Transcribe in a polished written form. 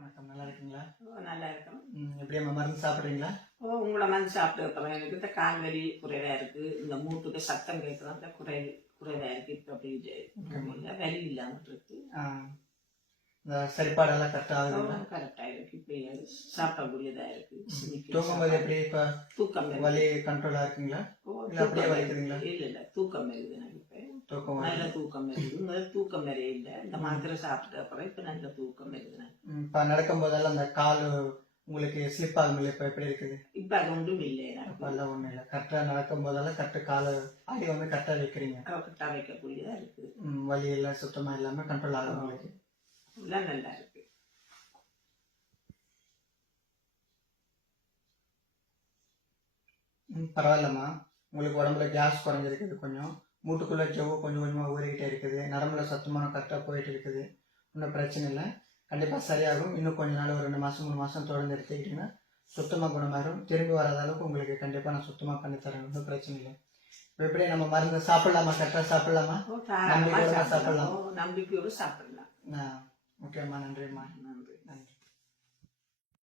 வணக்கம், நல்லா இருக்கீங்களா? நல்லா இருக்கும். எப்படி அம்மா மருந்து சாப்பிட்றீங்களா? உங்களை மருந்து சாப்பிட்டு எனக்கு இந்த கால் வலி குறைவா இருக்கு, இந்த மூட்டுக்கு சத்தம் கேட்கலாம், இந்த குறைவா இருக்கு. இப்போ அப்படி வலி இல்லாமல் இருக்கு. இந்த சரிப்பாடெல்லாம் கரெக்டாக ஆகுதுங்களா? கரெக்டாக இருக்கு. இப்போ சாப்பிடக்கூடியதா இருக்கு. தூங்கும்போது எப்படி இப்போ தூக்கம் வலி கண்ட்ரோலாக இருக்குங்களா? இல்லை அப்படியே வலிக்குதுங்களா? இல்லை தூக்கம் வருது எனக்கு. இப்போ தூக்கம் நல்ல தூக்கம் வருது. முதல்ல தூக்கம் வரே இல்லை, இந்த மாத்திரை சாப்பிட்ட அப்புறம் இப்போ நல்ல தூக்கம் வருது. இப்போ நடக்கும் போதெல்லாம் அந்த கால் உங்களுக்கு ஸ்லிப் ஆகும் இல்லை? இப்போ எப்படி இருக்குது? இப்போ அது ஒன்றும் இல்லை. இப்போ எல்லாம் ஒன்றும் இல்லை, கரெக்டாக நடக்கும் போதெல்லாம் கரெக்டாக காலை ஆடி வந்து கரெக்டாக வைக்கிறீங்க. கரெக்டாக வைக்கக்கூடியதா இருக்கு. வலி எல்லாம் சுத்தமாக இல்லாமல் கண்ட்ரோல் ஆகும் உங்களுக்கு. எல்லாம் நல்லா இருக்கு. பரவாயில்லம்மா. உங்களுக்கு உடம்புல கேஸ் குறைஞ்சிருக்குது, கொஞ்சம் மூட்டுக்குள்ளே ஜவ்வு கொஞ்சம் கொஞ்சமாக ஊறிக்கிட்டே இருக்குது, நரம்புல சத்துமானம் கரெக்டாக போயிட்டு இருக்குது. ஒன்றும் பிரச்சனை இல்லை, கண்டிப்பாக சரியாகும். இன்னும் கொஞ்ச நாள் ஒரு 2 மாதம் 3 மாதம் தொடர்ந்து எடுத்துக்கிட்டிங்கன்னா சுத்தமாக குணமாயிரும். திரும்பி வராத அளவுக்கு உங்களுக்கு கண்டிப்பாக நான் சுத்தமாக பண்ணித்தரேன், ஒன்றும் பிரச்சனை இல்லை. இப்போ எப்படி நம்ம மருந்து சாப்பிடலாமா? கரெக்டாக சாப்பிடலாமா? நம்பிக்கையோட சாப்பிடலாம். நம்பிக்கையோடு சாப்பிடலாம். ஓகேம்மா, நன்றிம்மா. நன்றி. நன்றி.